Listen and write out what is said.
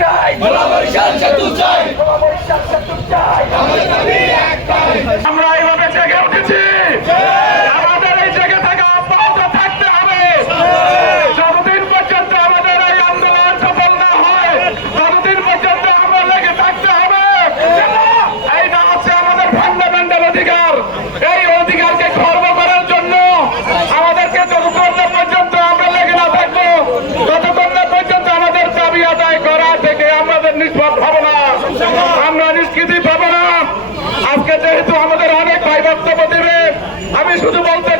চাই, আমরা এইভাবে জেগে উঠেছি। আমাদের এই জেগে থাকা অব্যাহত থাকতে হবে। যতদিন পর্যন্ত আমাদের এই আন্দোলন সফল না হয়, ততদিন পর্যন্ত আমরা লেগে থাকতে হবে। এই না হচ্ছে আমাদের ফান্ডামেন্টাল অধিকার। এই অধিকারকে খর্ব করার জন্য আমাদেরকে যতক্ষণ না পর্যন্ত আমরা লেগে না থাকবো, ততক্ষণ না পর্যন্ত আমাদের দাবি আদায় করা থেকে আমাদের নিষ্পদ হবো না, আমরা নিষ্কৃতি পাবো না। আজকে যেহেতু আমাদের অনেক ভাই বক্তব্য দেবে, আমি শুধু বলতে